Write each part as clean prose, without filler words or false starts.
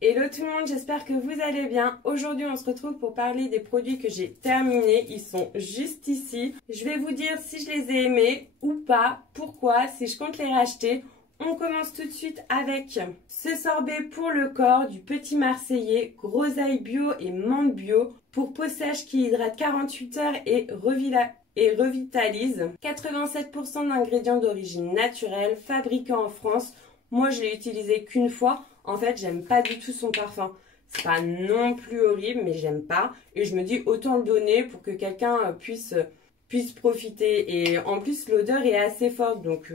Hello tout le monde, j'espère que vous allez bien. Aujourd'hui, on se retrouve pour parler des produits que j'ai terminés. Ils sont juste ici. Je vais vous dire si je les ai aimés ou pas, pourquoi, si je compte les racheter. On commence tout de suite avec ce sorbet pour le corps du Petit Marseillais, groseille bio et menthe bio pour peau sèche qui hydrate 48 heures et revitalise. 87% d'ingrédients d'origine naturelle, fabriqués en France. Moi, je l'ai utilisé qu'une fois. En fait, j'aime pas du tout son parfum. C'est pas non plus horrible, mais j'aime pas. Et je me dis autant le donner pour que quelqu'un puisse profiter. Et en plus, l'odeur est assez forte. Donc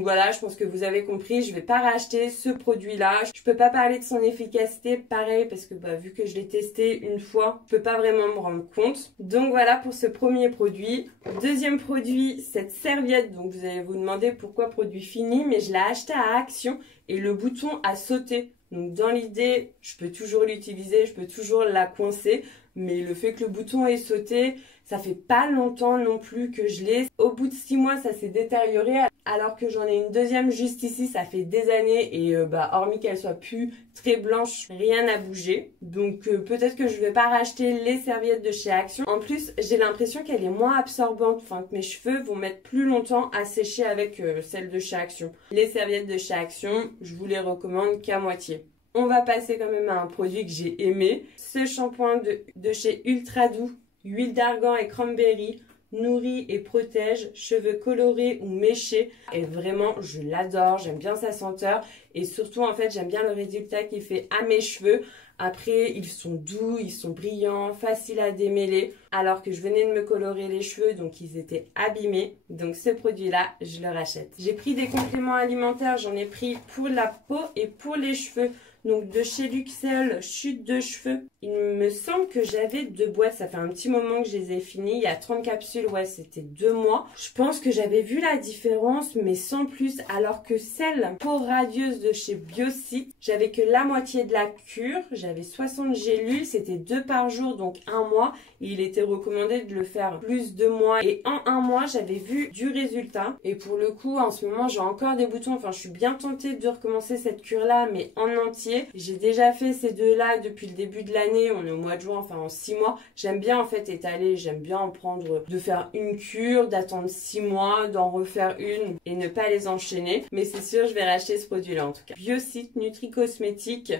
voilà, je pense que vous avez compris. Je vais pas racheter ce produit-là. Je peux pas parler de son efficacité, pareil, parce que vu que je l'ai testé une fois, je peux pas vraiment me rendre compte. Donc voilà pour ce premier produit. Deuxième produit, cette serviette. Donc vous allez vous demander pourquoi produit fini, mais je l'ai acheté à Action et le bouton a sauté. Donc dans l'idée, je peux toujours l'utiliser, je peux toujours la coincer, mais le fait que le bouton ait sauté, ça fait pas longtemps non plus que je l'ai. Au bout de 6 mois, ça s'est détérioré, alors que j'en ai une deuxième juste ici, ça fait des années et hormis qu'elle soit plus très blanche, rien n'a bougé. Donc peut-être que je vais pas racheter les serviettes de chez Action. En plus, j'ai l'impression qu'elle est moins absorbante, enfin que mes cheveux vont mettre plus longtemps à sécher avec celles de chez Action. Les serviettes de chez Action, je vous les recommande qu'à moitié. On va passer quand même à un produit que j'ai aimé. Ce shampoing de chez Ultra Doux, huile d'argan et cranberry, nourrit et protège, cheveux colorés ou méchés. Et vraiment, je l'adore, j'aime bien sa senteur. Et surtout, en fait, j'aime bien le résultat qu'il fait à mes cheveux. Après, ils sont doux, ils sont brillants, faciles à démêler. Alors que je venais de me colorer les cheveux, donc ils étaient abîmés. Donc ce produit-là, je le rachète. J'ai pris des compléments alimentaires, j'en ai pris pour la peau et pour les cheveux. Donc de chez Luxel, chute de cheveux. Il me semble que j'avais 2 boîtes, ça fait un petit moment que je les ai finies. Il y a 30 capsules, ouais, c'était 2 mois. Je pense que j'avais vu la différence, mais sans plus. Alors que celle peau radieuse de chez Biocide, j'avais que la moitié de la cure. J'avais 60 gélules, c'était 2 par jour, donc 1 mois. Et il était recommandé de le faire plus de mois. Et en 1 mois, j'avais vu du résultat. Et pour le coup, en ce moment, j'ai encore des boutons. Enfin, je suis bien tentée de recommencer cette cure-là, mais en entier. J'ai déjà fait ces deux-là depuis le début de l'année. On est au mois de juin, enfin en 6 mois. J'aime bien en fait étaler. J'aime bien en prendre, de faire une cure, d'attendre 6 mois, d'en refaire une et ne pas les enchaîner. Mais c'est sûr, je vais racheter ce produit-là en tout cas. Biocide Nutri-Cosmétique.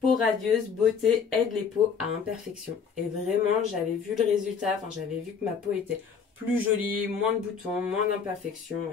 Peau radieuse, beauté, aide les peaux à imperfection. Et vraiment, j'avais vu le résultat. Enfin, j'avais vu que ma peau était plus jolie, moins de boutons, moins d'imperfections.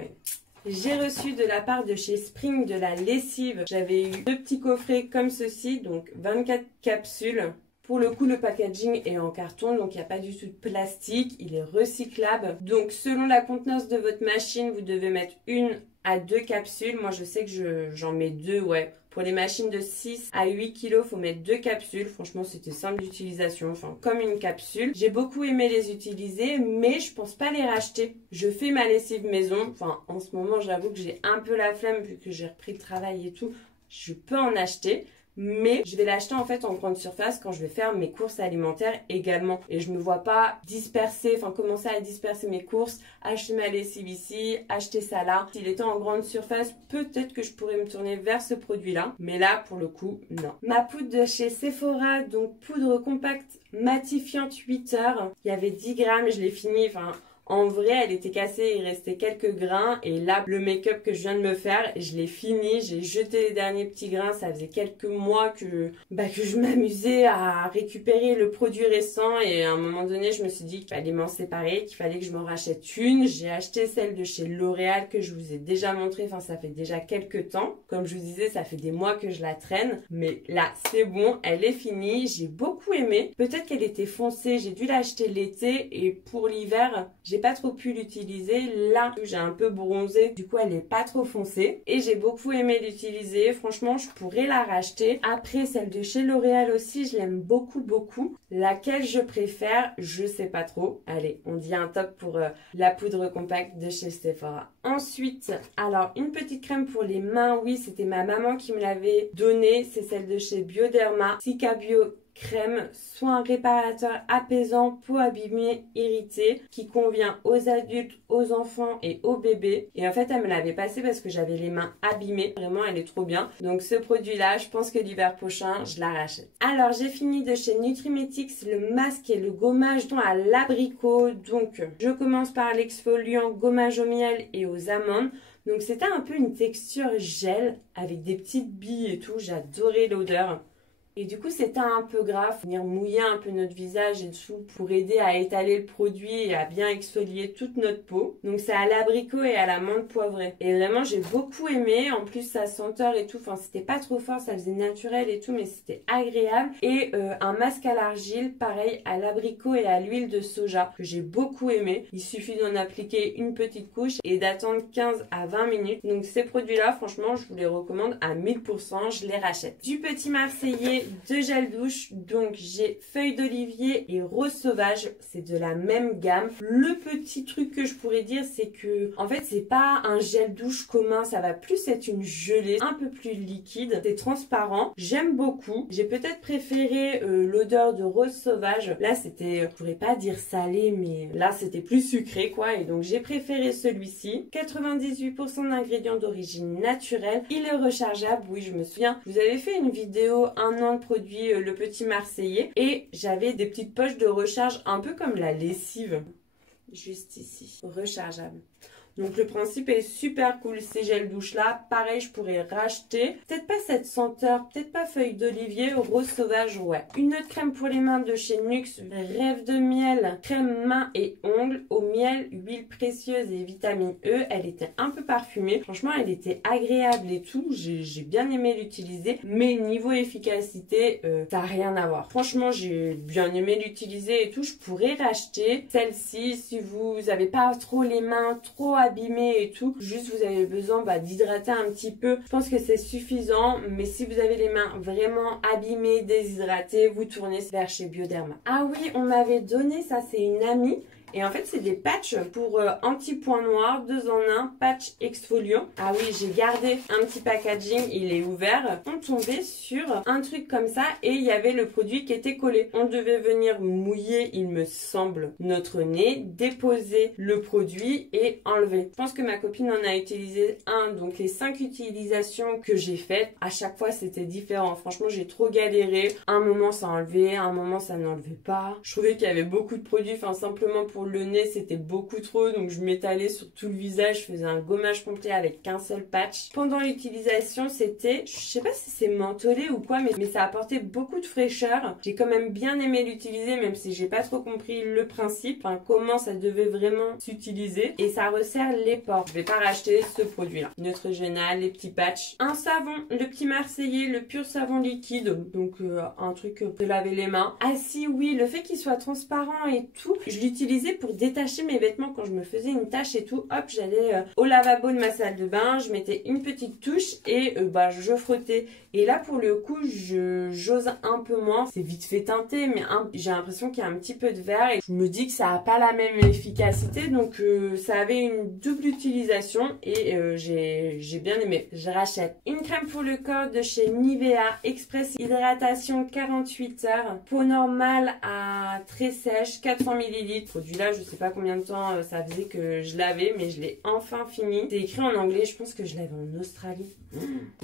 J'ai reçu de la part de chez Spring de la lessive. J'avais eu 2 petits coffrets comme ceci, donc 24 capsules. Pour le coup, le packaging est en carton, donc il n'y a pas du tout de plastique. Il est recyclable. Donc selon la contenance de votre machine, vous devez mettre 1 à 2 capsules. Moi, je sais que j'en mets 2, ouais. Pour les machines de 6 à 8 kg, il faut mettre 2 capsules. Franchement, c'était simple d'utilisation, enfin comme une capsule. J'ai beaucoup aimé les utiliser, mais je pense pas les racheter. Je fais ma lessive maison. Enfin, en ce moment, j'avoue que j'ai un peu la flemme vu que j'ai repris le travail et tout. Je peux en acheter. Mais je vais l'acheter en fait en grande surface quand je vais faire mes courses alimentaires également. Et je me vois pas disperser, enfin commencer à disperser mes courses, acheter ma lessive ici, acheter ça là. S'il était en grande surface, peut-être que je pourrais me tourner vers ce produit-là. Mais là, pour le coup, non. Ma poudre de chez Sephora, donc poudre compacte matifiante 8 heures. Il y avait 10 grammes, je l'ai fini, enfin... En vrai, elle était cassée, il restait quelques grains. Et là, le make-up que je viens de me faire, je l'ai fini. J'ai jeté les derniers petits grains. Ça faisait quelques mois que je m'amusais à récupérer le produit récent. Et à un moment donné, je me suis dit qu'il fallait m'en séparer, qu'il fallait que je m'en rachète une. J'ai acheté celle de chez L'Oréal que je vous ai déjà montré. Enfin, ça fait déjà quelques temps. Comme je vous disais, ça fait des mois que je la traîne. Mais là, c'est bon, elle est finie. J'ai beaucoup aimé. Peut-être qu'elle était foncée. J'ai dû l'acheter l'été. Et pour l'hiver, j'ai pas trop pu l'utiliser. Là, j'ai un peu bronzé. Du coup, elle est pas trop foncée. Et j'ai beaucoup aimé l'utiliser. Franchement, je pourrais la racheter. Après, celle de chez L'Oréal aussi, je l'aime beaucoup, beaucoup. Laquelle je préfère, je sais pas trop. Allez, on dit un top pour la poudre compacte de chez Sephora. Ensuite, alors, une petite crème pour les mains. Oui, c'était ma maman qui me l'avait donnée. C'est celle de chez Bioderma. Cica Bio crème, soin réparateur apaisant, peau abîmée, irritée, qui convient aux adultes, aux enfants et aux bébés. Et en fait, elle me l'avait passé parce que j'avais les mains abîmées. Vraiment, elle est trop bien. Donc ce produit-là, je pense que l'hiver prochain, je la rachète. Alors, j'ai fini de chez Nutrimetics le masque et le gommage à l'abricot. Donc, je commence par l'exfoliant gommage au miel et aux amandes. Donc, c'était un peu une texture gel avec des petites billes et tout. J'adorais l'odeur. Et du coup, c'était un peu grave, venir mouiller un peu notre visage et tout pour aider à étaler le produit et à bien exfolier toute notre peau. Donc c'est à l'abricot et à la menthe poivrée. Et vraiment, j'ai beaucoup aimé. En plus, sa senteur et tout, enfin, c'était pas trop fort, ça faisait naturel et tout, mais c'était agréable. Et un masque à l'argile, pareil, à l'abricot et à l'huile de soja, que j'ai beaucoup aimé. Il suffit d'en appliquer une petite couche et d'attendre 15 à 20 minutes. Donc ces produits-là, franchement, je vous les recommande à 1000%, je les rachète. Du Petit Marseillais, de gel douche, donc j'ai feuille d'olivier et rose sauvage, c'est de la même gamme. Le petit truc que je pourrais dire, c'est que en fait c'est pas un gel douche commun, ça va plus être une gelée un peu plus liquide, c'est transparent, j'aime beaucoup. J'ai peut-être préféré l'odeur de rose sauvage, là c'était, je pourrais pas dire salé, mais là c'était plus sucré quoi, et donc j'ai préféré celui-ci. 98% d'ingrédients d'origine naturelle, il est rechargeable, oui je me souviens, je vous avais fait une vidéo un an de produit Le Petit Marseillais et j'avais des petites poches de recharge un peu comme la lessive, juste ici, rechargeable. Donc le principe est super cool, ces gels douche là, pareil je pourrais racheter, peut-être pas cette senteur, peut-être pas feuille d'olivier, rose sauvage, ouais. Une autre crème pour les mains de chez Nuxe, Rêve de miel, crème mains et ongles, au miel, huile précieuse et vitamine E, elle était un peu parfumée, franchement elle était agréable et tout, j'ai bien aimé l'utiliser, mais niveau efficacité, ça n'a rien à voir. Franchement j'ai bien aimé l'utiliser et tout, je pourrais racheter celle-ci si vous n'avez pas trop les mains trop abîmé et tout, juste vous avez besoin d'hydrater un petit peu, je pense que c'est suffisant, mais si vous avez les mains vraiment abîmées, déshydratées, vous tournez vers chez Bioderma. Ah oui, on m'avait donné, ça c'est une amie, et en fait c'est des patchs pour anti-points noirs, 2 en 1, patch exfoliant. Ah oui, j'ai gardé un petit packaging, il est ouvert. On tombait sur un truc comme ça et il y avait le produit qui était collé. On devait venir mouiller, il me semble, notre nez, déposer le produit et enlever. Je pense que ma copine en a utilisé un, donc les 5 utilisations que j'ai faites, à chaque fois c'était différent. Franchement j'ai trop galéré, un moment ça enlevait, un moment ça n'enlevait pas. Je trouvais qu'il y avait beaucoup de produits, enfin simplement pour le nez c'était beaucoup trop, donc je m'étalais sur tout le visage, je faisais un gommage complet avec qu'un seul patch. Pendant l'utilisation c'était, je sais pas si c'est mentholé ou quoi, mais ça apportait beaucoup de fraîcheur. J'ai quand même bien aimé l'utiliser, même si j'ai pas trop compris le principe, enfin comment ça devait vraiment s'utiliser, et ça resserre les pores. Je vais pas racheter ce produit là. Neutrogena, les petits patchs. Un savon, le Petit Marseillais, le pur savon liquide, donc un truc de laver les mains. Ah si oui, le fait qu'il soit transparent et tout, je l'utilisais pour détacher mes vêtements quand je me faisais une tache et tout. Hop, j'allais au lavabo de ma salle de bain, je mettais une petite touche et je frottais. Et là pour le coup, j'ose un peu moins. C'est vite fait teinté, mais j'ai l'impression qu'il y a un petit peu de vert et je me dis que ça n'a pas la même efficacité, donc ça avait une double utilisation et j'ai bien aimé. Je rachète. Une crème pour le corps de chez Nivea Express Hydratation 48 heures, peau normale à très sèche, 400 ml. Produit là, je sais pas combien de temps ça faisait que je l'avais, mais je l'ai enfin fini. C'est écrit en anglais, je pense que je l'avais en Australie.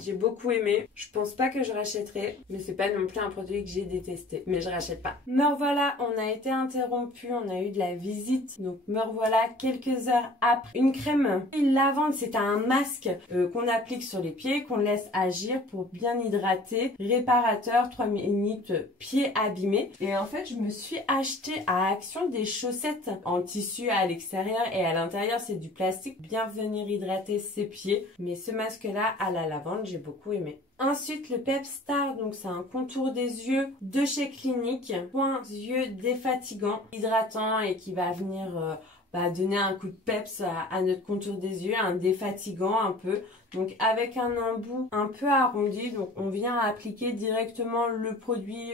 J'ai beaucoup aimé. Je pense pas que je rachèterai, mais c'est pas non plus un produit que j'ai détesté, mais je rachète pas. Me revoilà, on a été interrompu, on a eu de la visite, donc me revoilà quelques heures après. Une crème lavande, c'est un masque qu'on applique sur les pieds, qu'on laisse agir pour bien hydrater, réparateur, 3 minutes, pieds abîmés. Et en fait, je me suis acheté à Action des chaussettes en tissu à l'extérieur et à l'intérieur, c'est du plastique, bien venir hydrater ses pieds. Mais ce masque-là à la lavande, j'ai beaucoup aimé. Ensuite, le Pep Star, donc c'est un contour des yeux de chez Clinique. Point yeux défatigant, hydratant et qui va venir donner un coup de peps à notre contour des yeux, un défatigant un peu. Donc avec un embout un peu arrondi, donc on vient appliquer directement le produit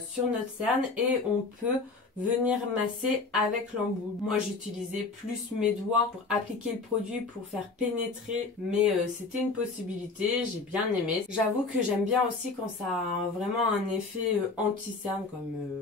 sur notre cerne et on peut venir masser avec l'embout. Moi j'utilisais plus mes doigts pour appliquer le produit, pour faire pénétrer, mais c'était une possibilité, j'ai bien aimé. J'avoue que j'aime bien aussi quand ça a vraiment un effet anti-cerne,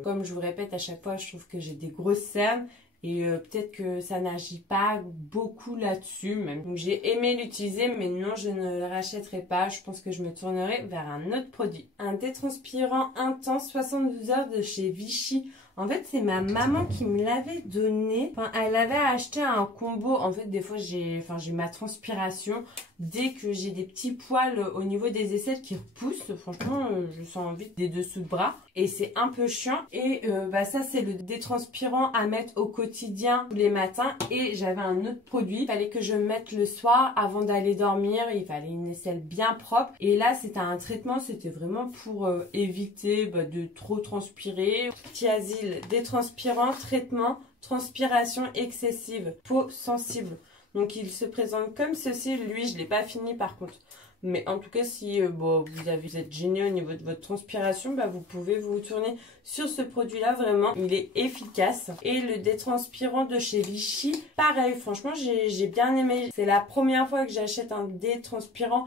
comme je vous répète à chaque fois, je trouve que j'ai des grosses cernes. Et peut-être que ça n'agit pas beaucoup là-dessus même. Donc j'ai aimé l'utiliser, mais non, je ne le rachèterai pas. Je pense que je me tournerai vers un autre produit. Un détranspirant intense 72 heures de chez Vichy. En fait, c'est ma maman qui me l'avait donné. Enfin, elle avait acheté un combo. En fait, des fois, j'ai ma transpiration. Dès que j'ai des petits poils au niveau des aisselles qui repoussent, franchement, je sens vite des dessous de bras. Et c'est un peu chiant. Et ça, c'est le détranspirant à mettre au quotidien tous les matins. Et j'avais un autre produit. Il fallait que je mette le soir avant d'aller dormir. Il fallait une aisselle bien propre. Et là, c'était un traitement. C'était vraiment pour éviter de trop transpirer. Thiazide, détranspirant, traitement, transpiration excessive, peau sensible. Donc il se présente comme ceci. Lui, je ne l'ai pas fini par contre. Mais en tout cas, si vous êtes gêné au niveau de votre transpiration, vous pouvez vous tourner sur ce produit-là. Vraiment, il est efficace. Et le détranspirant de chez Vichy, pareil, franchement, j'ai bien aimé. C'est la première fois que j'achète un détranspirant.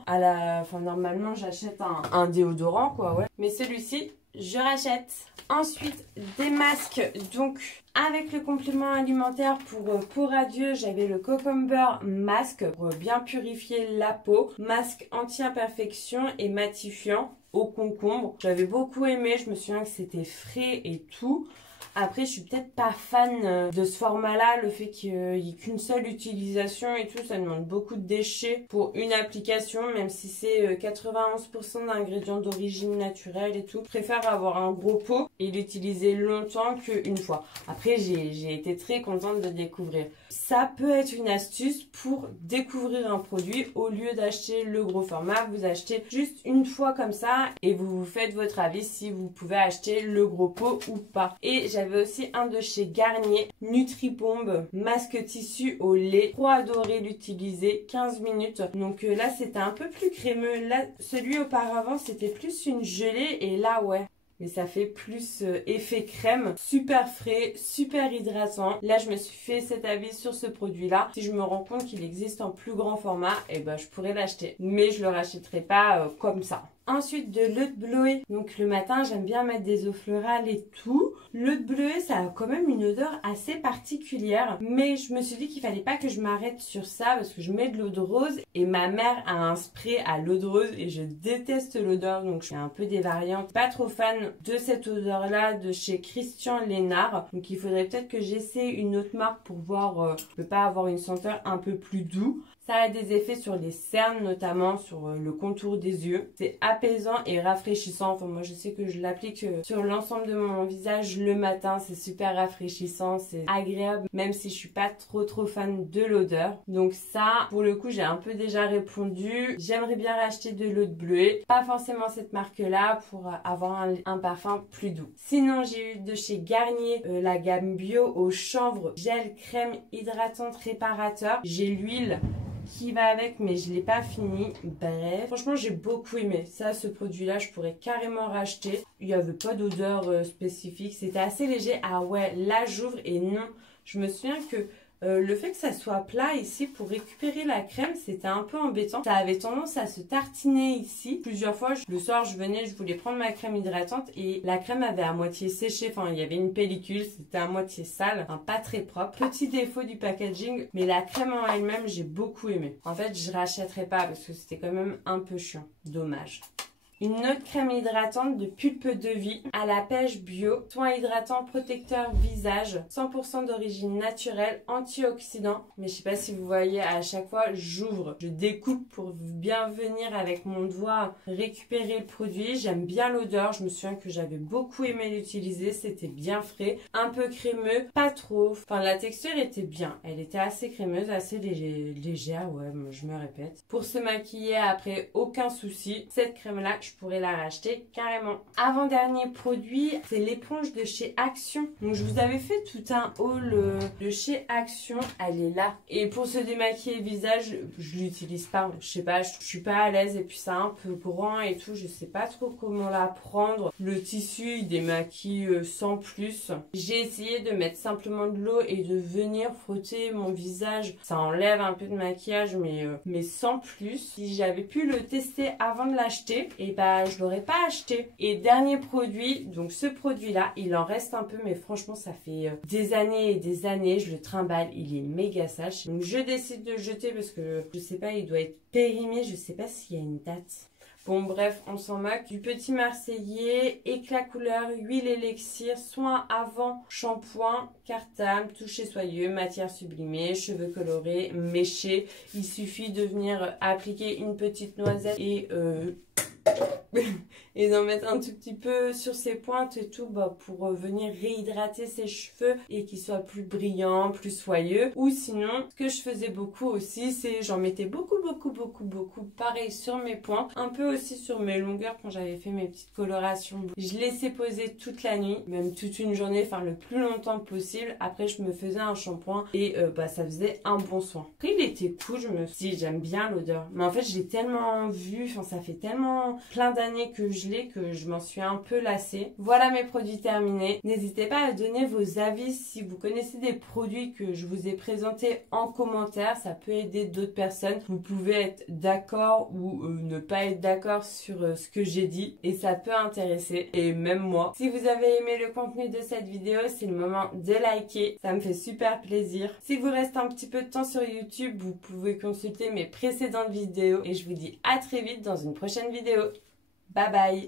Normalement, j'achète un déodorant, quoi, ouais. Mais celui-ci, je rachète. Ensuite, des masques. Donc, avec le complément alimentaire pour peau radieuse, j'avais le Cucumber Mask pour bien purifier la peau. Masque anti-imperfection et matifiant au concombre. J'avais beaucoup aimé. Je me souviens que c'était frais et tout. Après, je suis peut-être pas fan de ce format-là. Le fait qu'il n'y ait qu'une seule utilisation et tout, ça demande beaucoup de déchets pour une application, même si c'est 91% d'ingrédients d'origine naturelle et tout. Je préfère avoir un gros pot et l'utiliser longtemps qu'une fois. Après, j'ai été très contente de découvrir. Ça peut être une astuce pour découvrir un produit. Au lieu d'acheter le gros format, vous achetez juste une fois comme ça et vous faites votre avis si vous pouvez acheter le gros pot ou pas. Et j'avais aussi un de chez Garnier, Nutribombe, masque tissu au lait. Trop adoré l'utiliser, 15 minutes. Donc là, c'était un peu plus crémeux. Là, celui auparavant, c'était plus une gelée et là, ouais. Mais ça fait plus effet crème, super frais, super hydratant. Là, je me suis fait cet avis sur ce produit-là. Si je me rends compte qu'il existe en plus grand format, je pourrais l'acheter. Mais je le rachèterai pas comme ça. Ensuite, de l'eau de bleuet. Donc le matin, j'aime bien mettre des eaux florales et tout. L'eau de bleuet, ça a quand même une odeur assez particulière. Mais je me suis dit qu'il fallait pas que je m'arrête sur ça parce que je mets de l'eau de rose. Et ma mère a un spray à l'eau de rose et je déteste l'odeur. Donc je suis un peu des variantes. Pas trop fan de cette odeur-là de chez Christian Lénard. Donc il faudrait peut-être que j'essaie une autre marque pour voir, je peux pas avoir une senteur un peu plus doux. Ça a des effets sur les cernes, notamment sur le contour des yeux. C'est apaisant et rafraîchissant. Enfin, moi, je sais que je l'applique sur l'ensemble de mon visage le matin. C'est super rafraîchissant, c'est agréable, même si je suis pas trop fan de l'odeur. Donc ça, pour le coup, j'ai un peu déjà répondu. J'aimerais bien racheter de l'eau de bleuet. Pas forcément cette marque-là pour avoir un parfum plus doux. Sinon, j'ai eu de chez Garnier la gamme bio au chanvre, gel, crème hydratante, réparateur. J'ai l'huile qui va avec, mais je l'ai pas fini. Bref, franchement, j'ai beaucoup aimé. Ça, ce produit-là, je pourrais carrément racheter. Il n'y avait pas d'odeur spécifique. C'était assez léger. Ah ouais, là, j'ouvre et non. Je me souviens que le fait que ça soit plat ici pour récupérer la crème, c'était un peu embêtant. Ça avait tendance à se tartiner ici. Plusieurs fois, le soir, je voulais prendre ma crème hydratante et la crème avait à moitié séché. Enfin, il y avait une pellicule, c'était à moitié sale, enfin, pas très propre. Petit défaut du packaging, mais la crème en elle-même, j'ai beaucoup aimé. En fait, je rachèterai pas parce que c'était quand même un peu chiant. Dommage. Une autre crème hydratante de Pulpe de Vie à la pêche bio. Soin hydratant protecteur visage. 100% d'origine naturelle, antioxydant. Mais je sais pas si vous voyez, à chaque fois, j'ouvre. Je découpe pour bien venir avec mon doigt récupérer le produit. J'aime bien l'odeur. Je me souviens que j'avais beaucoup aimé l'utiliser. C'était bien frais. Un peu crémeux. Pas trop. Enfin, la texture était bien. Elle était assez crémeuse, assez légère. Ouais, je me répète. Pour se maquiller après, aucun souci. Cette crème-là, je je pourrais la racheter carrément. Avant-dernier produit, c'est l'éponge de chez Action. Donc je vous avais fait tout un haul de chez Action, elle est là. Et pour se démaquiller le visage, je l'utilise pas, je sais pas, je suis pas à l'aise et puis c'est un peu grand et tout, je sais pas trop comment la prendre. Le tissu il démaquille sans plus. J'ai essayé de mettre simplement de l'eau et de venir frotter mon visage, ça enlève un peu de maquillage mais sans plus. Si j'avais pu le tester avant de l'acheter, et bah je l'aurais pas acheté. Et dernier produit, donc ce produit là, il en reste un peu mais franchement ça fait des années et des années, je le trimballe, il est méga sage. Donc je décide de le jeter parce que je sais pas, il doit être périmé, je sais pas s'il y a une date. Bon bref, on s'en moque. Du Petit Marseillais, éclat couleur, huile élixir, soin avant, shampoing, cartame, toucher soyeux, matière sublimée, cheveux colorés, méchés. Il suffit de venir appliquer une petite noisette et d'en mettre un tout petit peu sur ses pointes et tout pour venir réhydrater ses cheveux et qu'ils soient plus brillants, plus soyeux. Ou sinon, ce que je faisais beaucoup aussi, c'est j'en mettais beaucoup pareil sur mes pointes, un peu aussi sur mes longueurs quand j'avais fait mes petites colorations. Je laissais poser toute la nuit, même toute une journée, enfin le plus longtemps possible. Après je me faisais un shampoing et ça faisait un bon soin. Après il était cool, je me suis dit j'aime bien l'odeur. Mais en fait j'ai tellement vu, enfin ça fait tellement plein d'années que je l'ai que je m'en suis un peu lassée. Voilà mes produits terminés. N'hésitez pas à donner vos avis si vous connaissez des produits que je vous ai présentés en commentaire. Ça peut aider d'autres personnes. Vous pouvez être d'accord ou ne pas être d'accord sur ce que j'ai dit et ça peut intéresser. Et même moi. Si vous avez aimé le contenu de cette vidéo, c'est le moment de liker. Ça me fait super plaisir. S'il vous reste un petit peu de temps sur YouTube, vous pouvez consulter mes précédentes vidéos et je vous dis à très vite dans une prochaine vidéo. Bye bye!